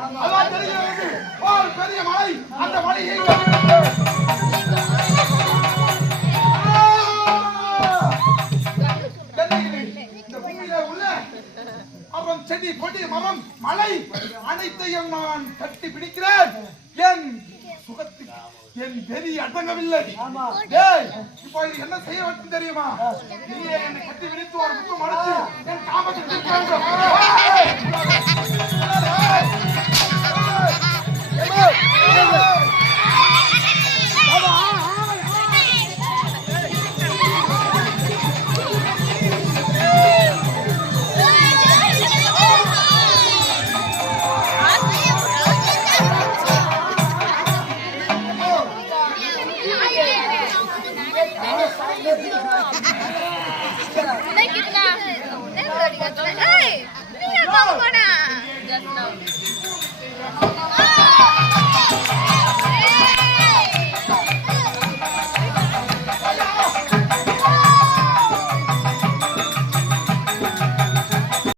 அதான் தெரிகிறது ஒரு பெரிய மலை. அந்த மலையை இந்த பூமியில உள்ள அவன் செடி கொடி மரம் மலை அனைத்தையும் நான் கட்டி பிடிக்கிறேன். என் சுகத்துக்கு என் வெறி அடங்கவில்லை. இப்போ இது என்ன செய்ய வேண்டும் தெரியுமா? நீயே என்னை கட்டி பிடித்து ஒரு முத்தம் அடித்து என் காமத்தை தீர்க்க வேண்டும். Hey!